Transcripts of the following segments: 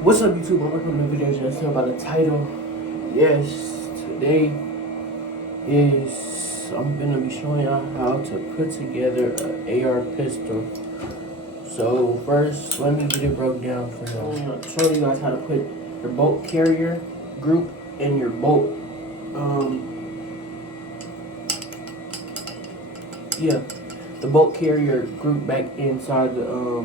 What's up, YouTube? I'm working on a video just by the title. Yes, today is I'm gonna be showing y'all how to put together an AR pistol. So first, let me get it broke down for y'all. I'm gonna show you guys how to put your bolt carrier group and your bolt. The bolt carrier group back inside the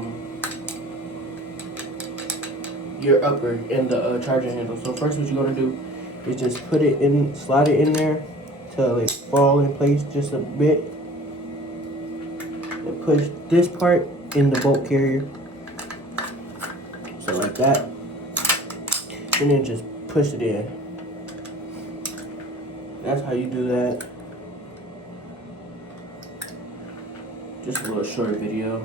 your upper and the charger handle. So first what you're gonna do is just put it in, slide it in there till it fall in place just a bit, and push this part in the bolt carrier, so like that, and then just push it in. That's how you do that. Just a little short video.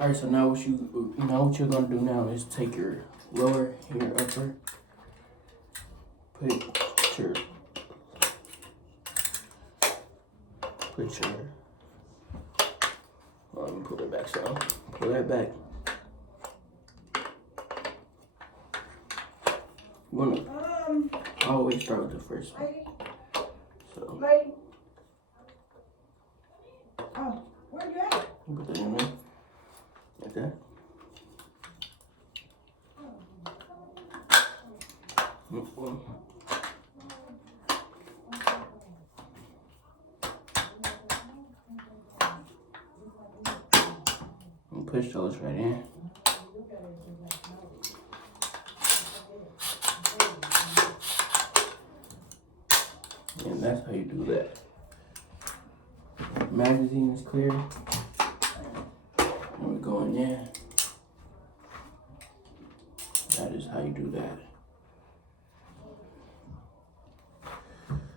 Alright, so now what you're gonna do now is take your lower and your upper, put your let me pull it back, so pull that back. I'm gonna always start with the first one. So where you at? put that in there. Like that. And push those right in. And that's how you do that. Magazine is clear. And we go in there. That is how you do that.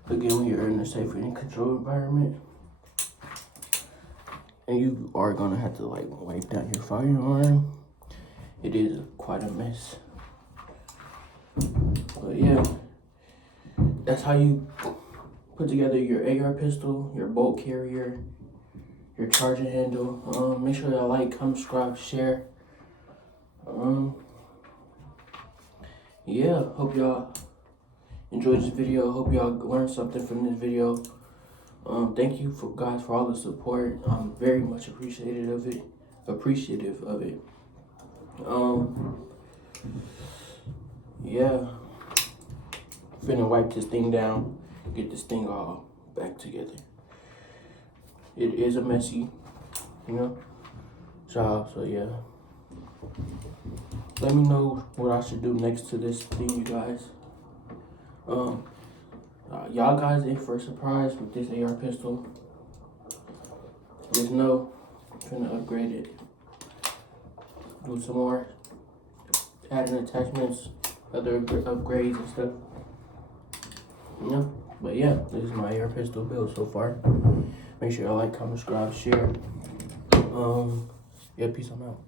Again, when you're in a safe and controlled environment, and you are gonna have to like wipe down your firearm. It is quite a mess. But yeah, that's how you put together your AR pistol, your bolt carrier, your charging handle. Make sure y'all like, comment, subscribe, share. Yeah, hope y'all enjoyed this video. Hope y'all learned something from this video. Thank you guys for all the support. I'm very much appreciative of it. Yeah. Finna wipe this thing down, get this thing all back together. It is a messy, job, so yeah. Let me know what I should do next to this thing, you guys. Y'all guys in for a surprise with this AR pistol. Just know, I'm finna upgrade it. Do some more, adding attachments, other upgrades and stuff. But yeah, this is my AR pistol build so far. Make sure y'all like, comment, subscribe, share. Yeah, peace, I'm out.